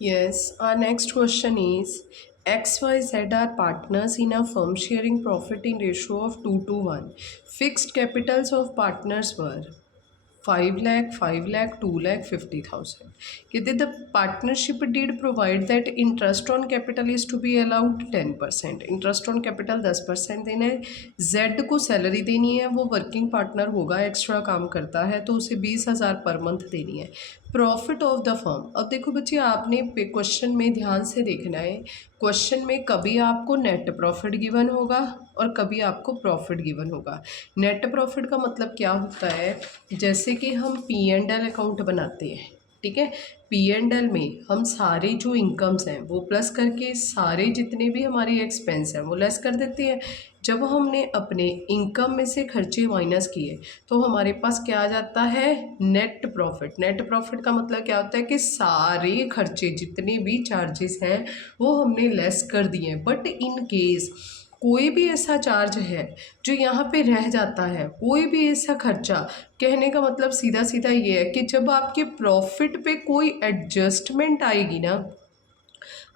Yes, our next question is XYZ are partners in a firm sharing profit in ratio of 2 to 1. Fixed capitals of partners were 5 lakh, 5 lakh, 2 lakh, 50,000. कहते the partnership did provide that interest on capital is to be allowed 10%. Interest on capital 10% देना है. Z को salary देनी है, वो working partner होगा, extra काम करता है तो उसे 20,000 पर मंथ देनी है. Profit of the firm. अब देखो बच्चे आपने क्वेश्चन में ध्यान से देखना है. क्वेश्चन में कभी आपको नेट प्रॉफिट गिवन होगा और कभी आपको प्रॉफिट गिवन होगा. नेट प्रॉफिट का मतलब क्या होता है, जैसे कि हम पी एंड एल अकाउंट बनाते हैं, ठीक है. पी एंड एल में हम सारे जो इनकम्स हैं वो प्लस करके सारे जितने भी हमारे एक्सपेंस हैं वो लेस कर देते हैं. जब हमने अपने इनकम में से खर्चे माइनस किए तो हमारे पास क्या आ जाता है, नेट प्रॉफिट. नेट प्रॉफिट का मतलब क्या होता है कि सारे खर्चे जितने भी चार्जेस हैं वो हमने लेस कर दिए. बट इन केस कोई भी ऐसा चार्ज है जो यहाँ पे रह जाता है, कोई भी ऐसा खर्चा, कहने का मतलब सीधा सीधा ये है कि जब आपके प्रॉफिट पे कोई एडजस्टमेंट आएगी ना,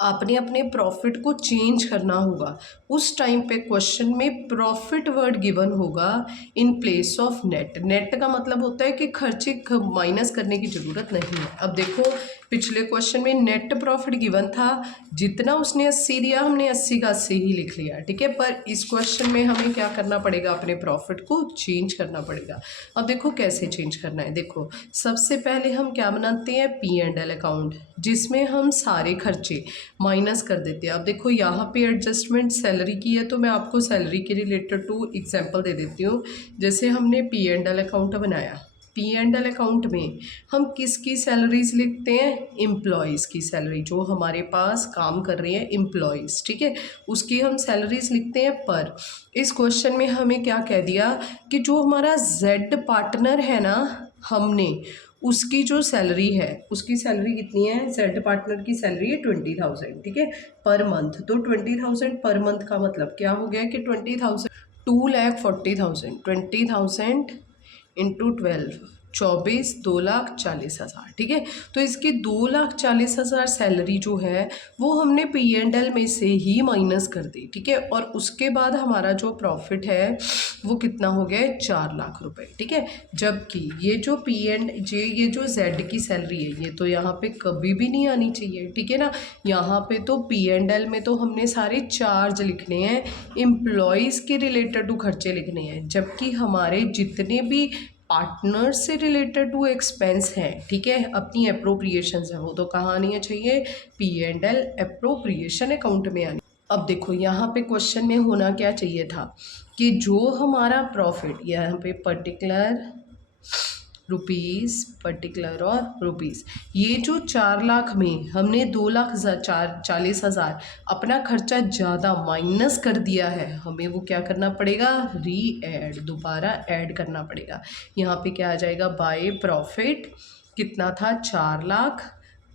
आपने अपने प्रॉफिट को चेंज करना होगा. उस टाइम पे क्वेश्चन में प्रॉफिट वर्ड गिवन होगा in place of net. Net का मतलब होता है कि खर्चे माइनस करने की ज़रूरत नहीं है. अब देखो पिछले क्वेश्चन में नेट प्रॉफिट गिवन था, जितना उसने 80 दिया हमने 80 का 80 ही लिख लिया, ठीक है. पर इस क्वेश्चन में हमें क्या करना पड़ेगा, अपने प्रॉफिट को चेंज करना पड़ेगा. अब देखो कैसे चेंज करना है. देखो सबसे पहले हम क्या बनाते हैं, पी एंड एल अकाउंट, जिसमें हम सारे खर्चे माइनस कर देते हैं. अब देखो यहाँ पे एडजस्टमेंट सैलरी की है तो मैं आपको सैलरी के रिलेटेड टू एग्जांपल दे देती हूँ. जैसे हमने पी एंड एल अकाउंट बनाया, पी एंड एल अकाउंट में हम किसकी सैलरीज लिखते हैं, एम्प्लॉयज़ की सैलरी, जो हमारे पास काम कर रहे हैं एम्प्लॉयज़, ठीक है, उसकी हम सैलरीज लिखते हैं. पर इस क्वेश्चन में हमें क्या कह दिया कि जो हमारा जेड पार्टनर है ना, हमने उसकी जो सैलरी है, उसकी सैलरी कितनी है, जेड पार्टनर की सैलरी है 20,000, ठीक है, पर मंथ. तो 20,000 पर मंथ का मतलब क्या हो गया कि 20,000 2,40,000, 20,000 इंटू 12, 24, 2,40,000, ठीक है. तो इसकी 2,40,000 सैलरी जो है वो हमने पी एंड एल में से ही माइनस कर दी, ठीक है. और उसके बाद हमारा जो प्रॉफिट है वो कितना हो गया है, 4,00,000 रुपये, ठीक है. जबकि ये जो पी एंड जे, ये जो जेड की सैलरी है, ये तो यहाँ पे कभी भी नहीं आनी चाहिए, ठीक है ना. यहाँ पे तो पी एंड एल में तो हमने सारे चार्ज लिखने हैं, एम्प्लॉयज़ के रिलेटेड टू खर्चे लिखने हैं, जबकि हमारे जितने भी पार्टनर से रिलेटेड टू एक्सपेंस हैं, ठीक है, अपनी अप्रोप्रिएशंस हैं, वो तो कहाँ आनी चाहिए, P and L appropriation account में आनी. अब देखो यहाँ पे क्वेश्चन में होना क्या चाहिए था कि जो हमारा प्रॉफिट, यहाँ पे पर्टिकुलर रुपीज़, पर्टिकुलर और रुपीज़, ये जो 4,00,000 में हमने 2,40,000 अपना खर्चा ज़्यादा माइनस कर दिया है, हमें वो क्या करना पड़ेगा, री एड, दोबारा ऐड करना पड़ेगा. यहाँ पे क्या आ जाएगा, बाय प्रॉफिट कितना था, 4,00,000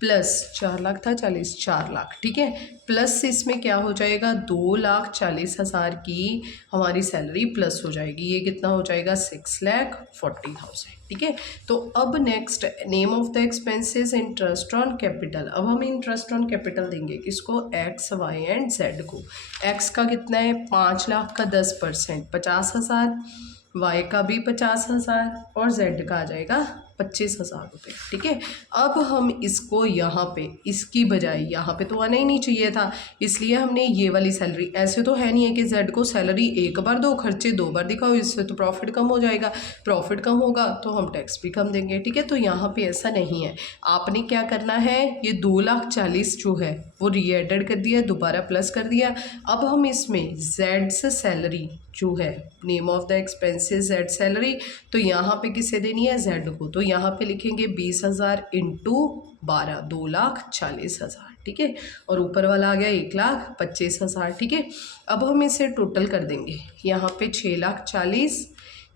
प्लस 4,00,000 था, 4,00,000, ठीक है, प्लस इसमें क्या हो जाएगा, 2,40,000 की हमारी सैलरी प्लस हो जाएगी, ये कितना हो जाएगा, 6,40,000, ठीक है. तो अब next name of the expenses interest on capital. अब हम इंटरेस्ट ऑन कैपिटल देंगे किसको, एक्स, वाई एंड जेड को. एक्स का कितना है, 5,00,000 का 10% 50,000, वाई का भी 50,000 और जेड का आ जाएगा 25,000 रुपये, ठीक है. अब हम इसको यहाँ पे, इसकी बजाय यहाँ पे तो आना ही नहीं चाहिए था, इसलिए हमने ये वाली सैलरी, ऐसे तो है नहीं है कि जेड को सैलरी एक बार दो, खर्चे 2 बार दिखाओ, इससे तो प्रॉफिट कम हो जाएगा. प्रॉफिट कम होगा तो हम टैक्स भी कम देंगे, ठीक है. तो यहाँ पे ऐसा नहीं है. आपने क्या करना है, ये 2,40,000 जो है वो री एडेड कर दिया, दोबारा प्लस कर दिया. अब हम इसमें जेड से सैलरी जो है, name of the expenses Z salary, तो यहाँ पे किसे देनी है, जेड को. तो यहाँ पे लिखेंगे 20,000 इंटू 12, 2,40,000, ठीक है. और ऊपर वाला आ गया 1,25,000, ठीक है. अब हम इसे टोटल कर देंगे, यहाँ पे 6,40,000,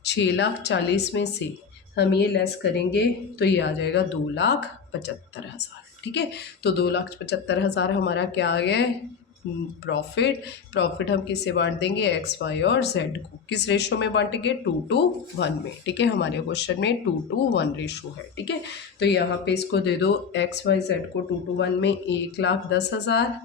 6,40,000 में से हम ये लेस करेंगे तो ये आ जाएगा 2,75,000, ठीक है. तो 2,75,000 हमारा क्या आ गया है, प्रॉफिट हम किससे बांट देंगे, एक्स वाई और जेड को। किस रेशो में बांटेंगे, 2:1 में। ठीक है, हमारे क्वेश्चन में 2:1 रेशो है। ठीक है, तो यहाँ पे इसको दे दो एक्स वाई जेड को 2:1 में 1,10,000,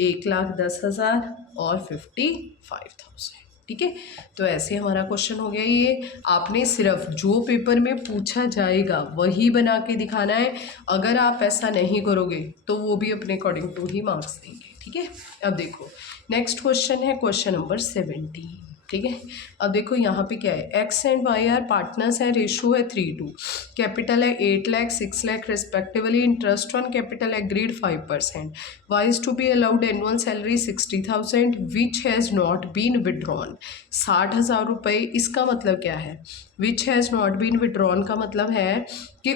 1,10,000 और 55,000। ठीक है, तो ऐसे हमारा क्वेश्चन हो गया। ये आपने सिर्फ जो पेपर में पूछा जाएगा वही बना के दिखाना है। अगर आप ऐसा नहीं करोगे तो वो भी अपने अकॉर्डिंग टू ही मार्क्स देंगे। ठीक है, अब देखो नेक्स्ट क्वेश्चन है क्वेश्चन नंबर 17। ठीक है, अब देखो यहाँ पे क्या है, X and Y are partners है, रेशो है 3:2, कैपिटल है 8 lakh 6 lakh respectively, interest on capital agreed 5%, Y is to be allowed annual salary 60,000 which has not been withdrawn. 60,000 रुपये, इसका मतलब क्या है, which has not been withdrawn का मतलब है कि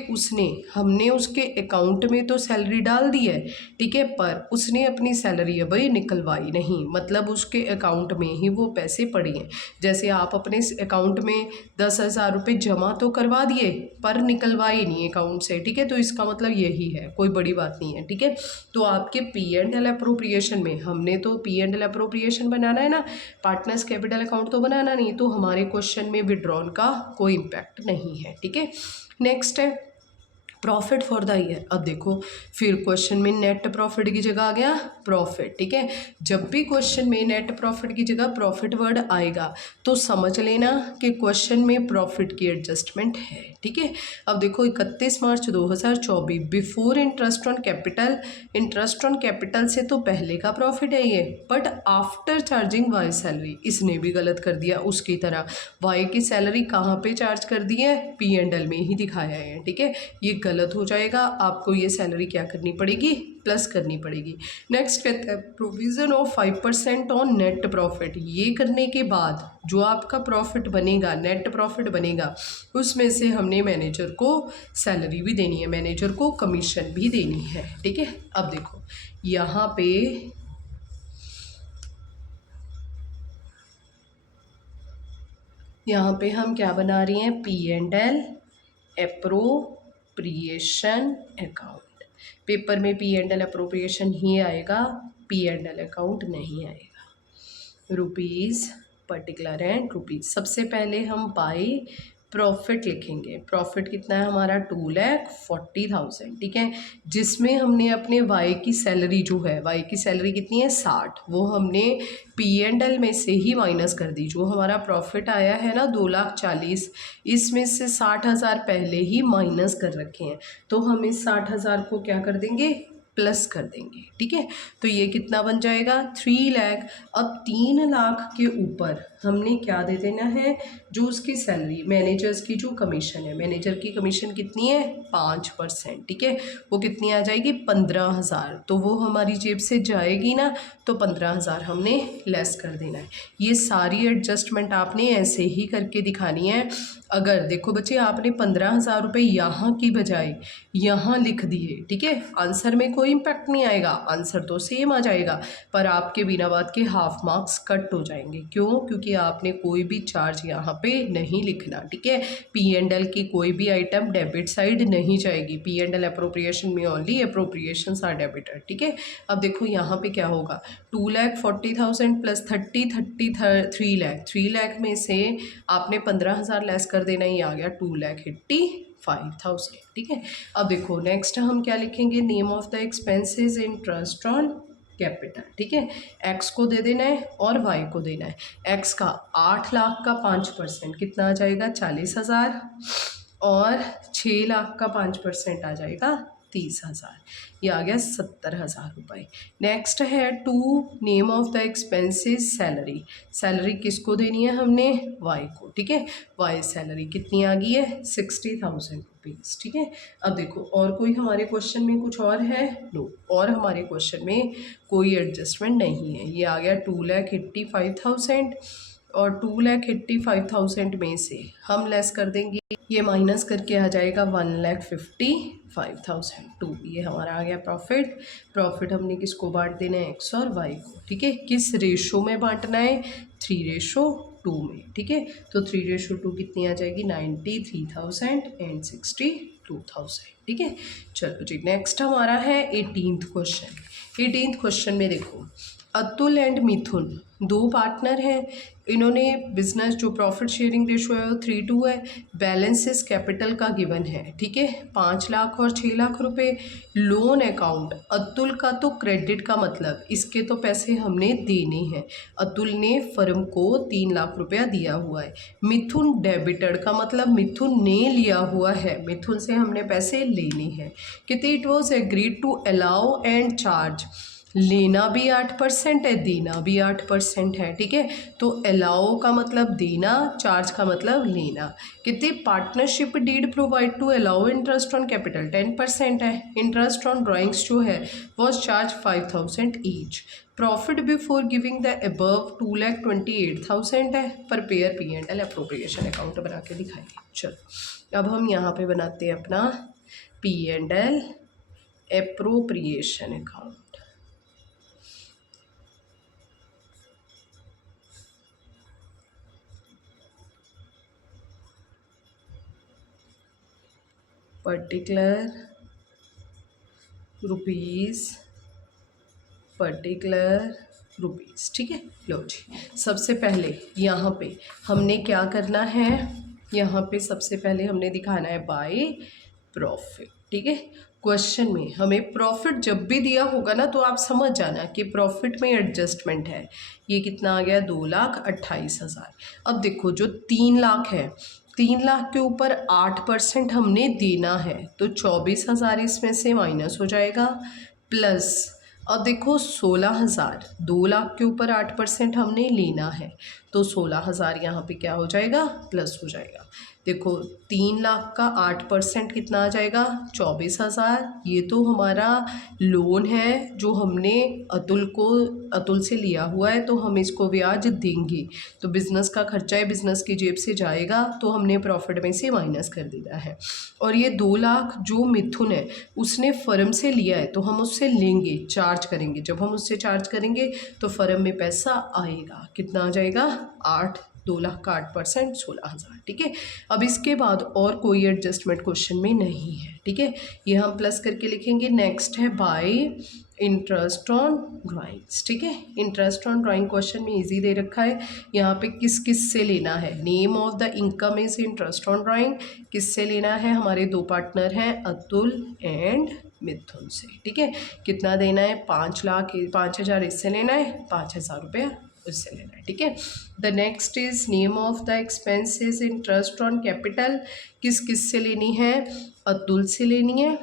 हमने उसके अकाउंट में तो सैलरी डाल दी है, ठीक है, पर उसने अपनी सैलरी अभी निकलवाई नहीं, मतलब उसके अकाउंट में ही वो पैसे पड़े हैं। जैसे आप अपने अकाउंट में 10,000 रुपये जमा तो करवा दिए पर निकलवाए नहीं अकाउंट से। ठीक है, तो इसका मतलब यही है, कोई बड़ी बात नहीं है। ठीक है, तो आपके P&L अप्रोप्रिएशन में, हमने तो P&L अप्रोप्रिएशन बनाना है ना, पार्टनर्स कैपिटल अकाउंट तो बनाना नहीं, तो हमारे क्वेश्चन में विड्रॉन का कोई इम्पैक्ट नहीं है। ठीक है, नेक्स्ट है प्रॉफिट फॉर द ईयर। अब देखो फिर क्वेश्चन में नेट प्रॉफिट की जगह आ गया प्रॉफिट। ठीक है, जब भी क्वेश्चन में नेट प्रॉफिट की जगह प्रॉफिट वर्ड आएगा तो समझ लेना कि क्वेश्चन में प्रॉफिट की एडजस्टमेंट है। ठीक है, अब देखो 31 March 2024 before interest on capital, interest on capital से तो पहले का प्रॉफिट है ये, but after charging Y salary, इसने भी गलत कर दिया उसकी तरह। वाई की सैलरी कहाँ पे चार्ज कर दी है, P&L में ही दिखाया है। ठीक है, ये गलत हो जाएगा, आपको ये सैलरी क्या करनी पड़ेगी, प्लस करनी पड़ेगी। नेक्स्ट कहते हैं provision of 5% on net profit. ये करने के बाद जो आपका प्रॉफिट बनेगा, नेट प्रॉफिट बनेगा, उसमें से हमने मैनेजर को सैलरी भी देनी है, मैनेजर को कमीशन भी देनी है। ठीक है, अब देखो यहाँ पे हम क्या बना रही हैं, P&L अप्रोप्रिएशन अकाउंट। पेपर में P&L अप्रोप्रिएशन ही आएगा, P&L अकाउंट नहीं आएगा। रुपीज़ पर्टिकुलर एंड रुपीज़, सबसे पहले हम बाई प्रॉफिट लिखेंगे। प्रॉफिट कितना है हमारा, 2,40,000। ठीक है, जिसमें हमने अपने वाई की सैलरी जो है, वाई की सैलरी कितनी है 60, वो हमने P&L में से ही माइनस कर दी। जो हमारा प्रॉफिट आया है ना 2,40,000, इसमें से 60,000 पहले ही माइनस कर रखे हैं, तो हम इस 60,000 को क्या कर देंगे, प्लस कर देंगे। ठीक है, तो ये कितना बन जाएगा, 3 लाख। अब 3 लाख के ऊपर हमने क्या दे देना है, जो उसकी सैलरी, मैनेजर्स की जो कमीशन है, मैनेजर की कमीशन कितनी है 5%। ठीक है, वो कितनी आ जाएगी 15,000, तो वो हमारी जेब से जाएगी ना, तो 15,000 हमने लेस कर देना है। ये सारी एडजस्टमेंट आपने ऐसे ही करके दिखानी है। अगर देखो बच्चे आपने 15,000 रुपये यहाँ की बजाय यहाँ लिख दिए, ठीक है, आंसर में कोई इम्पैक्ट नहीं आएगा, आंसर तो सेम आ जाएगा, पर आपके बिना बात के हाफ मार्क्स कट हो जाएंगे। क्यों, क्योंकि आपने कोई भी चार्ज यहाँ पे नहीं लिखना। ठीक है, P&L की कोई भी आइटम डेबिट साइड नहीं जाएगी, P&L अप्रोप्रिएशन में ओनली अप्रोप्रिएशंस आर डेबिटेड। ठीक है, अब देखो यहाँ पे क्या होगा, 2,40,000 प्लस 3 लाख, 3 लाख में से आपने 15,000 लेस कर देना, ही आ गया 2,85,000। ठीक है, अब देखो नेक्स्ट हम क्या लिखेंगे, name of the expenses interest on capital. ठीक है, एक्स को दे देना है और वाई को देना है। एक्स का 8 लाख का 5% कितना आ जाएगा 40,000, और 6 लाख का 5% आ जाएगा 30,000, ये आ गया 70,000 रुपये। नेक्स्ट है to name of the expenses salary. Salary किसको देनी है हमने, वाई को। ठीक है, वाई सैलरी कितनी आ गई है 60,000 रुपीज़। ठीक है, अब देखो और कोई हमारे क्वेश्चन में कुछ और है, नो, और हमारे क्वेश्चन में कोई एडजस्टमेंट नहीं है। ये आ गया 2,85,000, और 2,85,000 में से हम लेस कर देंगे, ये माइनस करके आ जाएगा 1,55,000 टू, ये हमारा आ गया प्रॉफिट। प्रॉफिट हमने किसको बांट देना है, एक्स और वाई को। ठीक है, किस रेशो में बांटना है, 3:2 में। ठीक है, तो 3:2 कितनी आ जाएगी 93,000 एंड 62,000। ठीक है, चलो जी नेक्स्ट हमारा है 18th क्वेश्चन। 18th क्वेश्चन में देखो अतुल एंड मिथुन दो पार्टनर हैं। इन्होंने बिजनेस जो प्रॉफिट शेयरिंग रेशो है वो 3:2 है। बैलेंसेस कैपिटल का गिवन है, ठीक है, 5 लाख और 6 लाख रुपए। लोन अकाउंट अतुल का तो क्रेडिट का मतलब इसके तो पैसे हमने देने हैं। अतुल ने फर्म को 3 लाख रुपया दिया हुआ है। मिथुन डेबिटर का मतलब मिथुन ने लिया हुआ है, मिथुन से हमने पैसे लेने हैं। कितने it was agreed to allow and charge, लेना भी 8% है, देना भी 8% है, ठीक है। तो अलाउ का मतलब देना, चार्ज का मतलब लेना। कितने partnership deed provide to allow interest on capital 10% है। इंटरेस्ट ऑन ड्राइंग्स जो है was charge 5000 each. Profit before giving the above 2,28,000 है। पर पेयर P&L अप्रोप्रिएशन अकाउंट बना के दिखाएंगे। चलो अब हम यहाँ पे बनाते हैं अपना P&L appropriation account. Particular rupees, particular rupees, ठीक है। लो जी, सबसे पहले यहाँ पे हमने क्या करना है, यहाँ पे सबसे पहले हमने दिखाना है बाय प्रॉफिट, ठीक है। क्वेश्चन में हमें प्रॉफिट जब भी दिया होगा ना तो आप समझ जाना कि प्रॉफिट में एडजस्टमेंट है। ये कितना आ गया, 2,28,000। अब देखो जो 3 लाख है, 3 लाख के ऊपर 8% हमने देना है तो 24,000 इसमें से माइनस हो जाएगा। प्लस अब देखो 16,000, 2 लाख के ऊपर 8% हमने लेना है तो 16,000 यहाँ पे क्या हो जाएगा, प्लस हो जाएगा। देखो 3 लाख का 8% कितना आ जाएगा, 24,000। ये तो हमारा लोन है जो हमने अतुल से लिया हुआ है तो हम इसको ब्याज देंगे। तो बिज़नेस का खर्चा है, बिज़नेस की जेब से जाएगा तो हमने प्रॉफिट में से माइनस कर देना है। और ये 2 लाख जो मिथुन है उसने फर्म से लिया है तो हम उससे लेंगे, चार्ज करेंगे। जब हम उससे चार्ज करेंगे तो फर्म में पैसा आएगा, कितना आ जाएगा, 2 लाख का 8% 16,000, ठीक है। अब इसके बाद और कोई एडजस्टमेंट क्वेश्चन में नहीं है, ठीक है। ये हम प्लस करके लिखेंगे। नेक्स्ट है बाय इंटरेस्ट ऑन ड्राइंग्स, ठीक है। इंटरेस्ट ऑन ड्राइंग क्वेश्चन में इजी दे रखा है। यहाँ पे किस किस से लेना है, name of the income is interest on drawing. किससे लेना है, हमारे दो पार्टनर हैं अतुल एंड मिथुन से, ठीक है। कितना देना है, 5 लाख, 5,000 इससे लेना है, 5,000 रुपया उससे लेना है, ठीक है। The next is name of the expenses interest on capital. किस किस से लेनी है, अतुल से लेनी है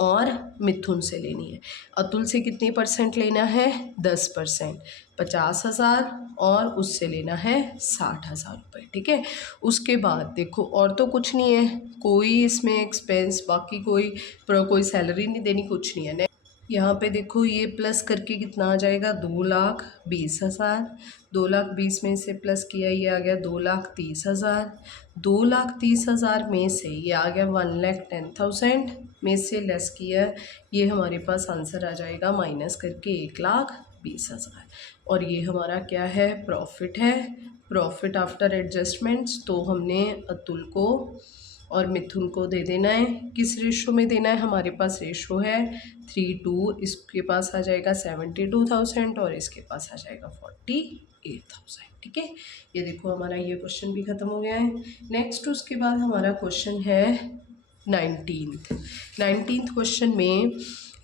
और मिथुन से लेनी है। अतुल से कितनी परसेंट लेना है, 10%, 50,000, और उससे लेना है 60,000 रुपये, ठीक है। उसके बाद देखो और तो कुछ नहीं है, कोई इसमें एक्सपेंस, बाकी कोई सैलरी नहीं देनी, कुछ नहीं है। यहाँ पे देखो ये प्लस करके कितना आ जाएगा, 2,20,000। 2,20,000 में से प्लस किया, ये आ गया 2,30,000। 2,30,000 में से ये आ गया 1,10,000 में से लेस किया, ये हमारे पास आंसर आ जाएगा माइनस करके 1,20,000। और ये हमारा क्या है, प्रॉफिट है। प्रॉफिट आफ्टर एडजस्टमेंट्स, तो हमने अतुल को और मिथुन को दे देना है। किस रेशो में देना है, हमारे पास रेशो है 3:2। इसके पास आ जाएगा 72,000 और इसके पास आ जाएगा 48,000, ठीक है। ये देखो हमारा ये क्वेश्चन भी खत्म हो गया है। नेक्स्ट उसके बाद हमारा क्वेश्चन है 19th क्वेश्चन में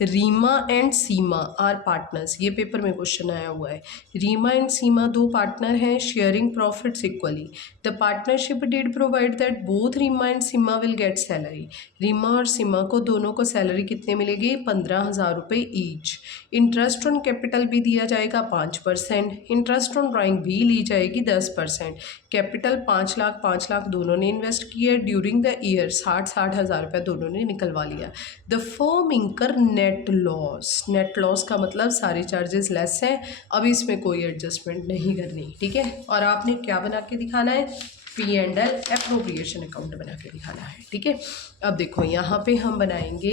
Reema and Seema are partners. ये पेपर में क्वेश्चन आया हुआ है। रीमा एंड सीमा दो पार्टनर हैं, sharing profits equally. The partnership did provide that both Reema and Seema will get salary. Reema और सीमा को दोनों को सैलरी कितने मिलेगी, 15,000 रुपये ईच। इंटरेस्ट ऑन कैपिटल भी दिया जाएगा 5%। इंटरेस्ट ऑन ड्राइंग भी ली जाएगी 10%। कैपिटल 5 लाख 5 लाख दोनों ने इन्वेस्ट किया ड्यूरिंग द ईयर, 60 हज़ार रुपये दोनों ने निकलवा लिया। द फर्म इंकर नेट लॉस। नेट लॉस का मतलब सारे चार्जेस लेस हैं, अब इसमें कोई एडजस्टमेंट नहीं करनी, ठीक है। और आपने क्या बना के दिखाना है, P&L एप्रोप्रिएशन अकाउंट बना के दिखाना है, ठीक है। अब देखो यहाँ पे हम बनाएंगे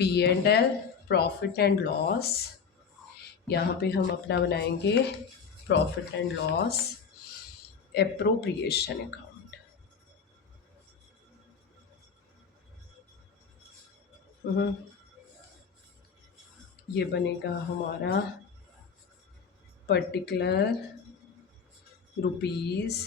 P&L प्रॉफिट एंड लॉस। यहाँ पे हम अपना बनाएंगे profit and loss appropriation account. ये बनेगा हमारा particular rupees,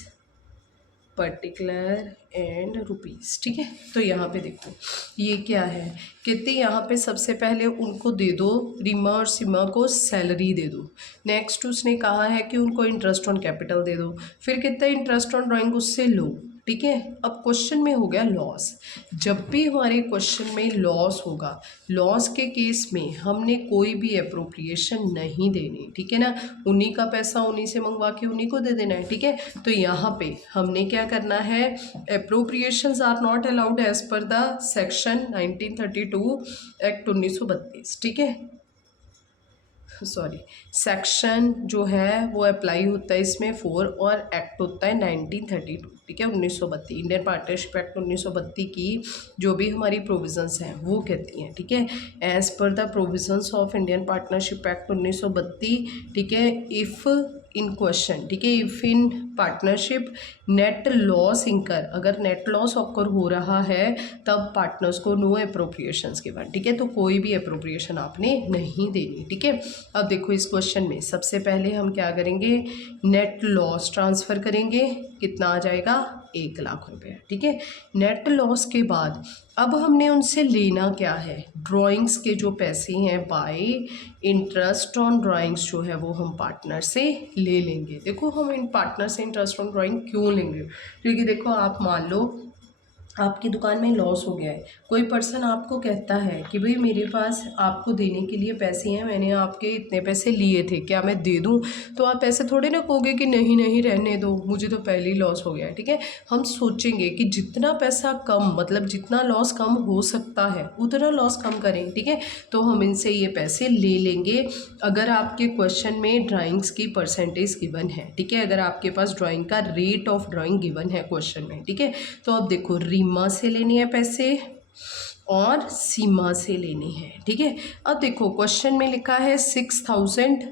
particular and rupees. ठीक है, तो यहाँ पे देखो ये क्या है, कहते यहाँ पे सबसे पहले उनको दे दो, रीमा और सीमा को सैलरी दे दो। नेक्स्ट उसने कहा है कि उनको इंटरेस्ट ऑन कैपिटल दे दो, फिर कहते हैं इंटरेस्ट ऑन ड्राइंग उससे लो। ठीक है, अब क्वेश्चन में हो गया लॉस। जब भी हमारे क्वेश्चन में लॉस होगा, लॉस के केस में हमने कोई भी अप्रोप्रिएशन नहीं देनी। ठीक है ना, उन्हीं का पैसा उन्हीं से मंगवा के उन्हीं को दे देना है। ठीक है, तो यहाँ पे हमने क्या करना है, appropriations are not allowed as per the section 1932 act 1932। ठीक है, सॉरी, सेक्शन जो है वो अप्लाई होता है इसमें 4 और एक्ट होता है 1932। ठीक है, 1932 इंडियन पार्टनरशिप एक्ट 1932 की जो भी हमारी प्रोविजंस हैं वो कहती हैं। ठीक है, as per the provisions of Indian partnership act 1932। ठीक है, इफ़ इन क्वेश्चन, ठीक है, if in partnership net loss incur, अगर नेट लॉस ऑकर हो रहा है तब पार्टनर्स को नो अप्रोप्रिएशंस गिवन। ठीक है, तो कोई भी अप्रोप्रिएशन आपने नहीं देनी। ठीक है, अब देखो इस क्वेश्चन में सबसे पहले हम क्या करेंगे, नेट लॉस ट्रांसफ़र करेंगे, कितना आ जाएगा 1 लाख रुपये। ठीक है, नेट लॉस के बाद अब हमने उनसे लेना क्या है, ड्राइंग्स के जो पैसे हैं बाय इंटरेस्ट ऑन ड्राइंग्स जो है वो हम पार्टनर से ले लेंगे। देखो हम इन पार्टनर से इंटरेस्ट ऑन ड्राइंग क्यों लेंगे, क्योंकि देखो आप मान लो आपकी दुकान में लॉस हो गया है, कोई पर्सन आपको कहता है कि भाई मेरे पास आपको देने के लिए पैसे हैं, मैंने आपके इतने पैसे लिए थे, क्या मैं दे दूं? तो आप ऐसे थोड़े ना कहोगे कि नहीं नहीं रहने दो, मुझे तो पहले ही लॉस हो गया है। ठीक है, हम सोचेंगे कि जितना पैसा कम, मतलब जितना लॉस कम हो सकता है उतना लॉस कम करें। ठीक है, तो हम इनसे ये पैसे ले लेंगे अगर आपके क्वेश्चन में ड्राइंग्स की परसेंटेज गिवन है। ठीक है, अगर आपके पास ड्राइंग का रेट ऑफ ड्राइंग गिवन है क्वेश्चन में। ठीक है, तो अब देखो रीमा से लेनी है पैसे और सीमा से लेनी है। ठीक है, अब देखो क्वेश्चन में लिखा है 6000,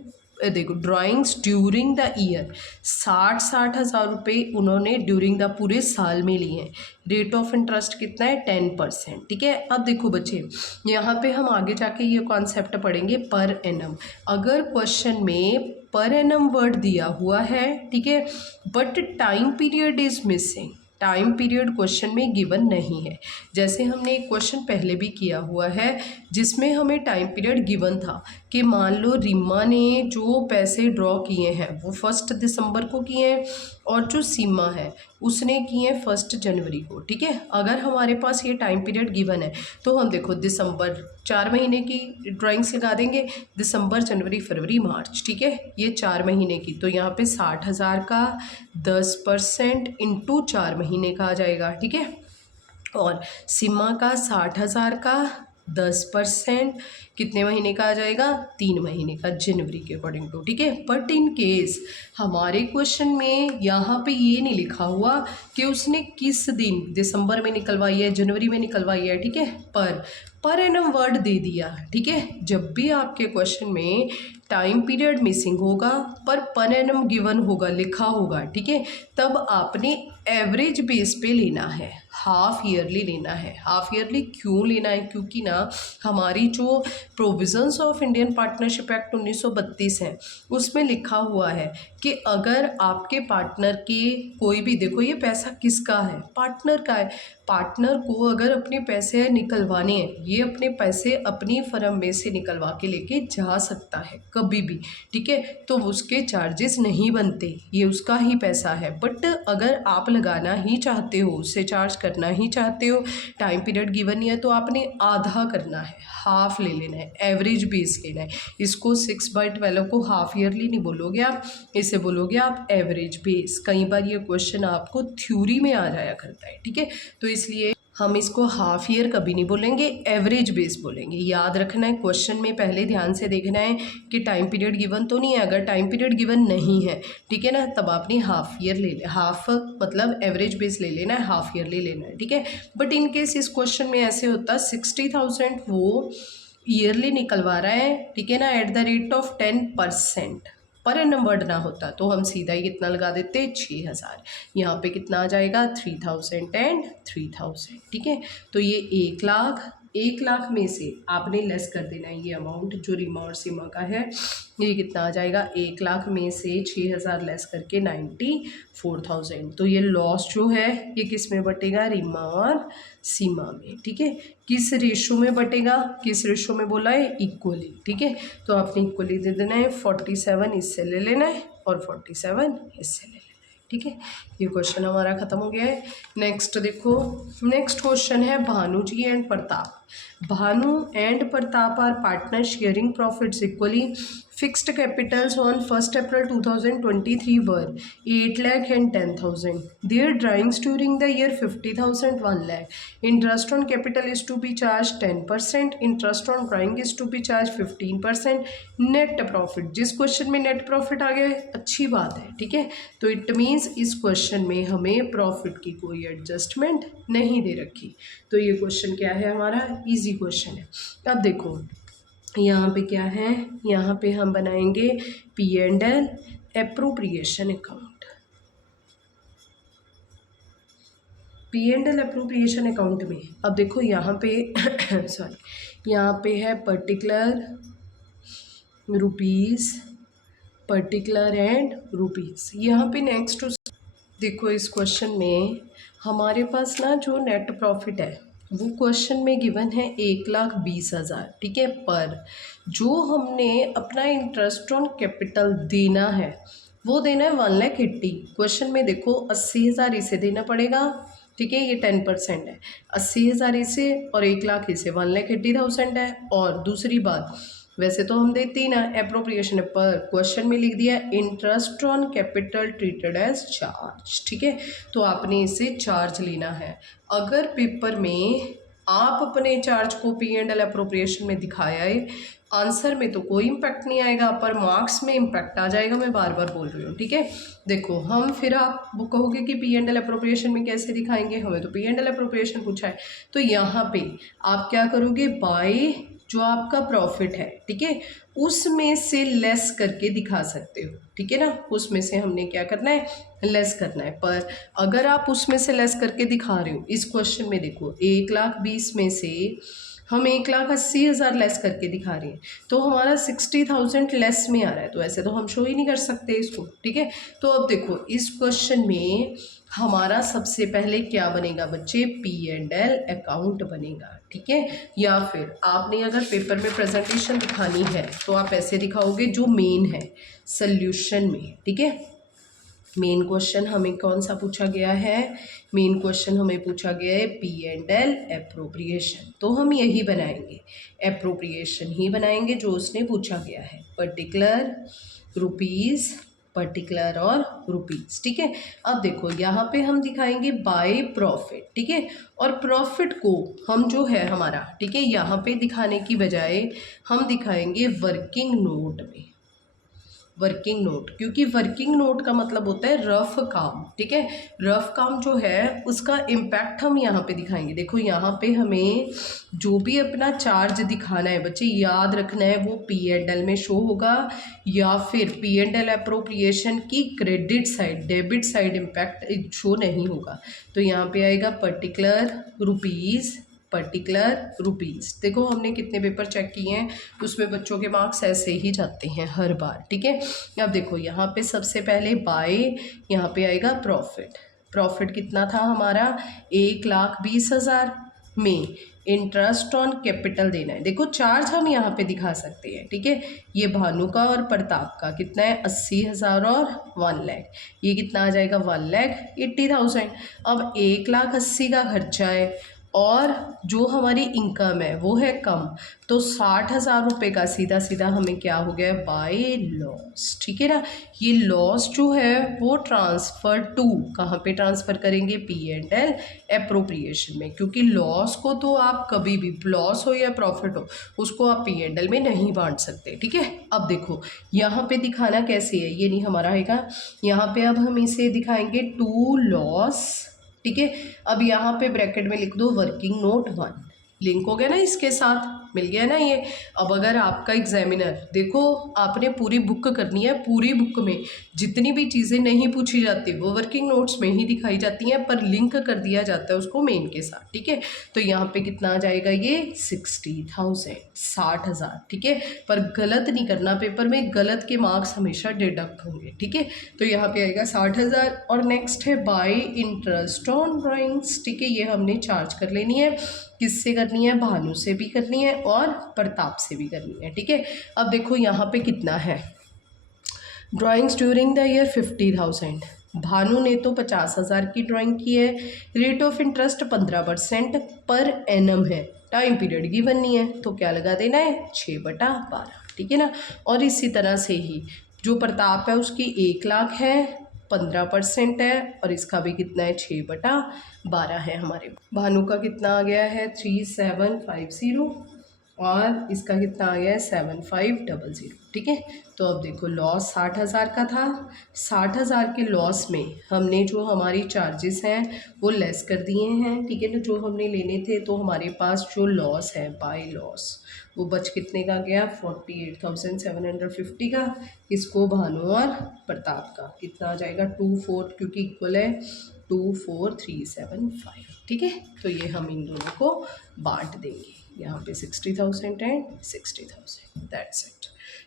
देखो ड्राइंग्स ड्यूरिंग द ईयर, 60 हज़ार रुपये उन्होंने ड्यूरिंग द पूरे साल में लिए हैं। रेट ऑफ इंटरेस्ट कितना है 10%। ठीक है, अब देखो बच्चे यहाँ पे हम आगे जाके ये कॉन्सेप्ट पढ़ेंगे पर एनम। अगर क्वेश्चन में पर एनम वर्ड दिया हुआ है, ठीक है, but time period is missing, time period question में गिवन नहीं है, जैसे हमने एक क्वेश्चन पहले भी किया हुआ है जिसमें हमें टाइम पीरियड गिवन था कि मान लो रीमा ने जो पैसे ड्रॉ किए हैं वो 1 दिसंबर को किए हैं और जो सीमा है उसने किए 1 जनवरी को। ठीक है, अगर हमारे पास ये टाइम पीरियड गिवन है तो हम देखो दिसंबर 4 महीने की ड्राइंग्स लगा देंगे, दिसंबर जनवरी फरवरी मार्च। ठीक है, ये 4 महीने की, तो यहाँ पे 60,000 का 10% इंटू 4 महीने का आ जाएगा। ठीक है, और सीमा का 60,000 का 10% कितने महीने का आ जाएगा, 3 महीने का, जनवरी के अकॉर्डिंग टू। ठीक है, बट इन केस हमारे क्वेश्चन में यहाँ पे ये नहीं लिखा हुआ कि उसने किस दिन, दिसंबर में निकलवाई है, जनवरी में निकलवाई है। ठीक है, पर एनम वर्ड दे दिया। ठीक है, जब भी आपके क्वेश्चन में टाइम पीरियड मिसिंग होगा पर एनम गिवन होगा, लिखा होगा, ठीक है, तब आपने एवरेज बेस पे लेना है, हाफ ईयरली लेना है। हाफ ईयरली क्यों लेना है, क्योंकि ना हमारी जो provisions of Indian partnership act 1932 है उसमें लिखा हुआ है कि अगर आपके पार्टनर के कोई भी, देखो ये पैसा किसका है, पार्टनर का है, पार्टनर को अगर अपने पैसे निकलवाने हैं, ये अपने पैसे अपनी फर्म में से निकलवा के लेके जा सकता है कभी भी। ठीक है, तो उसके चार्जेस नहीं बनते, ये उसका ही पैसा है। बट अगर आप लगाना ही चाहते हो, उससे चार्ज करना ही चाहते हो, टाइम पीरियड गिवन नहीं है, तो आपने आधा करना है, हाफ ले लेना है, एवरेज बेस लेना है। इसको 6/12 को हाफ ईयरली नहीं बोलोगे आप, इसे बोलोगे आप एवरेज बेस। कई बार ये क्वेश्चन आपको थ्योरी में आ जाया करता है। ठीक है, तो इसलिए हम इसको हाफ ईयर कभी नहीं बोलेंगे, एवरेज बेस बोलेंगे। याद रखना है, क्वेश्चन में पहले ध्यान से देखना है कि टाइम पीरियड गिवन तो नहीं है। अगर टाइम पीरियड गिवन नहीं है, ठीक है ना, तब आपने हाफ ईयर ले ले, हाफ मतलब एवरेज बेस ले लेना है, हाफ ईयरली लेना है। ठीक है, बट इन केस इस क्वेश्चन में ऐसे होता है 60,000 वो ईयरली निकलवा रहा है, ठीक है ना, at the rate of 10%, per annum word ना होता तो हम सीधा ही कितना लगा देते, 6,000। यहाँ पे कितना आ जाएगा, 3,000 एंड 3,000। ठीक है, तो ये 1 लाख 1 लाख में से आपने लेस कर देना है ये अमाउंट जो रीमा और सीमा का है। ये कितना आ जाएगा, 1 लाख में से 6,000 लेस करके 94,000। तो ये लॉस जो है ये किस में बटेगा, रीमा और सीमा में। ठीक है, किस रेशो में बटेगा, किस रेशो में बोला है, इक्वली। ठीक है, तो आपने इक्वली दे देना है, 47 इससे ले लेना है और 47 इससे ले लेना है। ठीक है, ये क्वेश्चन हमारा खत्म हो गया है। नेक्स्ट देखो, नेक्स्ट क्वेश्चन है Bhanu ji and Pratap. Bhanu and Pratap are partner sharing profits equally. Fixed capitals on 1st April 2023 were 8 lakh and 10,000. Their drawings during the year 50,000, 1 lakh. Interest on capital is to be charged 10%. Interest on drawing is to be charged 15%. Net profit, जिस question में net profit आ गया है अच्छी बात है। ठीक है, तो इट मीन्स इस क्वेश्चन में हमें प्रॉफिट की कोई एडजस्टमेंट नहीं दे रखी। तो ये क्वेश्चन क्या है हमारा, इजी क्वेश्चन है। अब देखो यहाँ पे क्या है, यहाँ पे हम बनाएंगे P&L appropriation account. P&L appropriation account में अब देखो यहाँ पे सॉरी, यहाँ पे है particular rupees, particular and rupees. यहाँ पे नेक्स्ट देखो इस क्वेश्चन में हमारे पास ना जो नेट प्रॉफिट है वो क्वेश्चन में गिवन है 1,20,000। ठीक है, पर जो हमने अपना इंटरेस्ट ऑन कैपिटल देना है वो देना है 1,80,000। क्वेश्चन में देखो 80,000 इसे देना पड़ेगा। ठीक है, ये 10% है, 80,000 इसे और 1,00,000 इसे, 1,80,000 है। और दूसरी बात, वैसे तो हम देते ही ना एप्रोप्रिएशन, पर क्वेश्चन में लिख दिया interest on capital treated as charge. ठीक है, तो आपने इसे चार्ज लेना है। अगर पेपर में आप अपने चार्ज को P&L एप्रोप्रिएशन में दिखाया है, आंसर में तो कोई इम्पैक्ट नहीं आएगा, पर मार्क्स में इम्पैक्ट आ जाएगा। मैं बार बार बोल रही हूँ। ठीक है, देखो हम फिर आप वो कहोगे कि P&L एप्रोप्रिएशन में कैसे दिखाएंगे, हमें तो P&L एप्रोप्रिएशन पूछा है। तो यहाँ पे आप क्या करोगे, बाय जो आपका प्रॉफिट है, ठीक है, उसमें से लेस करके दिखा सकते हो। ठीक है ना, उसमें से हमने क्या करना है, लेस करना है। पर अगर आप उसमें से लेस करके दिखा रहे हो, इस क्वेश्चन में देखो 1,20,000 में से हम 1,80,000 लेस करके दिखा रहे हैं, तो हमारा 60,000 लेस में आ रहा है। तो ऐसे तो हम शो ही नहीं कर सकते इसको। ठीक है, तो अब देखो इस क्वेश्चन में हमारा सबसे पहले क्या बनेगा बच्चे, P&L अकाउंट बनेगा। ठीक है, या फिर आपने अगर पेपर में प्रेजेंटेशन दिखानी है तो आप ऐसे दिखाओगे जो मेन है सल्यूशन में। ठीक है, मेन क्वेश्चन हमें कौन सा पूछा गया है, मेन क्वेश्चन हमें पूछा गया है P&L एप्रोप्रिएशन, तो हम यही बनाएंगे, एप्रोप्रिएशन ही बनाएंगे जो उसने पूछा गया है, पर्टिकुलर रुपीज़, पर्टिकुलर और रुपीज़। ठीक है, अब देखो यहाँ पे हम दिखाएंगे बाय प्रॉफिट। ठीक है, और प्रॉफिट को हम जो है हमारा, ठीक है, यहाँ पे दिखाने की बजाय हम दिखाएंगे वर्किंग नोट में, वर्किंग नोट, क्योंकि वर्किंग नोट का मतलब होता है रफ काम। ठीक है, रफ काम जो है उसका इम्पैक्ट हम यहाँ पे दिखाएंगे। देखो यहाँ पे हमें जो भी अपना चार्ज दिखाना है बच्चे, याद रखना है वो P&L में शो होगा या फिर P&L एप्रोप्रिएशन की credit side, debit side impact show नहीं होगा। तो यहाँ पे आएगा पर्टिकुलर रुपीज़, पर्टिकुलर रुपीज़। देखो हमने कितने पेपर चेक किए हैं, उसमें बच्चों के मार्क्स ऐसे ही जाते हैं हर बार। ठीक है, अब देखो यहाँ पे सबसे पहले बाय, यहाँ पे आएगा प्रॉफिट। प्रॉफिट कितना था हमारा, 1,20,000 में इंटरेस्ट ऑन कैपिटल देना है। देखो चार्ज हम यहाँ पे दिखा सकते हैं। ठीक है, ये भानु का और प्रताप का कितना है, 80,000 और 1 लाख, ये कितना आ जाएगा 1,80,000। अब 1,80,000 का खर्चा है और जो हमारी इनकम है वो है कम, तो 60,000 रुपये का सीधा सीधा हमें क्या हो गया, बाय लॉस। ठीक है ना, ये लॉस जो है वो ट्रांसफ़र टू, कहाँ पे ट्रांसफ़र करेंगे, P&L एप्रोप्रिएशन में, क्योंकि लॉस को तो आप कभी भी, लॉस हो या प्रॉफिट हो, उसको आप P&L में नहीं बांट सकते। ठीक है, अब देखो यहाँ पे दिखाना कैसे है, ये नहीं हमारा आएगा, यहाँ पे अब हम इसे दिखाएंगे टू लॉस। ठीक है, अब यहाँ पे ब्रैकेट में लिख दो वर्किंग नोट 1, लिंक हो गया ना इसके साथ, मिल गया ना ये। अब अगर आपका एग्जामिनर, देखो आपने पूरी बुक करनी है, पूरी बुक में जितनी भी चीज़ें नहीं पूछी जाती वो वर्किंग नोट्स में ही दिखाई जाती हैं, पर लिंक कर दिया जाता है उसको मेन के साथ, ठीक है। तो यहाँ पे कितना आ जाएगा ये 60,000, 60,000, ठीक है। पर गलत नहीं करना, पेपर में गलत के मार्क्स हमेशा डिडक्ट होंगे, ठीक है। तो यहाँ पे आएगा 60,000। और नेक्स्ट है बाय इंटरेस्ट ऑन ड्राइंग्स, ठीक है। ये हमने चार्ज कर लेनी है, किससे करनी है, भानु से भी करनी है और प्रताप से भी करनी है, ठीक है। अब देखो यहाँ पे कितना है, drawings during the year 50,000, Bhanu ने तो 50,000 की ड्राइंग की है, rate of interest 15% per annum है, टाइम पीरियड गिवन नहीं है, तो क्या लगा देना है 6/12, ठीक है ना। और इसी तरह से ही जो प्रताप है उसकी 1,00,000 है, 15% है, और इसका भी कितना है 6/12 है। हमारे भानु का कितना आ गया है 3750, और इसका कितना आ गया है 7500, ठीक है। तो अब देखो लॉस 60,000 का था, 60,000 के लॉस में हमने जो हमारी चार्जेस हैं वो लेस कर दिए हैं, ठीक है ना, जो हमने लेने थे। तो हमारे पास जो लॉस है बाय लॉस वो बच कितने का गया 48,750 का। इसको भानु और प्रताप का कितना आ जाएगा 24, क्योंकि इक्वल है 24,375, ठीक है। तो ये हम इन दोनों को बांट देंगे, यहाँ पे 60,000 एंड 60,000, दैट्स इट।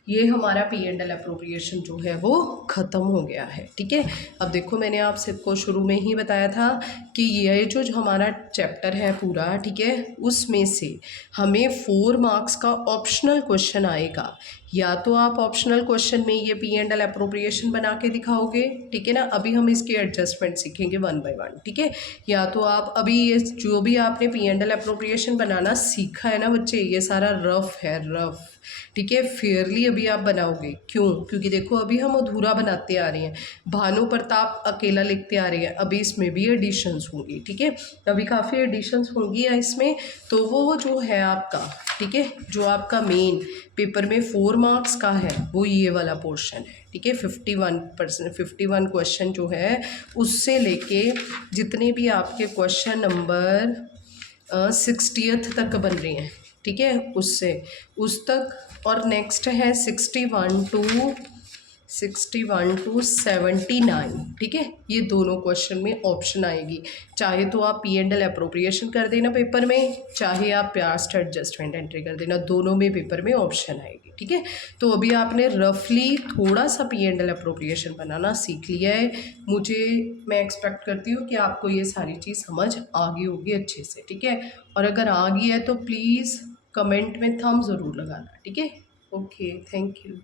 ये हमारा P&L अप्रोप्रिएशन जो है वो ख़त्म हो गया है, ठीक है। अब देखो मैंने आप सबको शुरू में ही बताया था कि ये जो हमारा चैप्टर है पूरा, ठीक है, उसमें से हमें 4 मार्क्स का ऑप्शनल क्वेश्चन आएगा। या तो आप ऑप्शनल क्वेश्चन में ये P&L अप्रोप्रिएशन बना के दिखाओगे, ठीक है ना। अभी हम इसके एडजस्टमेंट सीखेंगे 1 बाय 1, ठीक है। या तो आप अभी ये जो भी आपने P&L अप्रोप्रिएशन बनाना सीखा है ना बच्चे, ये सारा रफ है, रफ, ठीक है। फेयरली अभी आप बनाओगे, क्यों, क्योंकि देखो अभी हम अधूरा बनाते आ रहे हैं, भानु प्रताप अकेला लिखते आ रहे हैं, अभी इसमें भी एडिशंस होंगी, ठीक है। अभी काफ़ी एडिशंस होंगी इसमें, तो वो जो है आपका, ठीक है, जो आपका मेन पेपर में 4 मार्क्स का है वो ये वाला पोर्शन है, ठीक है। 51 क्वेश्चन जो है उससे लेके जितने भी आपके क्वेश्चन नंबर 60th तक बन रहे हैं, ठीक है, उससे उस तक। और नेक्स्ट है 61 टू 79, ठीक है। ये दोनों क्वेश्चन में ऑप्शन आएगी, चाहे तो आप P&L अप्रोप्रिएशन कर देना पेपर में, चाहे आप पास्ट एडजस्टमेंट एंट्री कर देना, दोनों में पेपर में ऑप्शन आएगी, ठीक है। तो अभी आपने रफली थोड़ा सा P&L अप्रोप्रिएशन बनाना सीख लिया है। मैं एक्सपेक्ट करती हूँ कि आपको ये सारी चीज़ समझ आ गई होगी अच्छे से, ठीक है। और अगर आ गई है तो प्लीज़ कमेंट में थंब ज़रूर लगाना, ठीक है। Okay, thank you.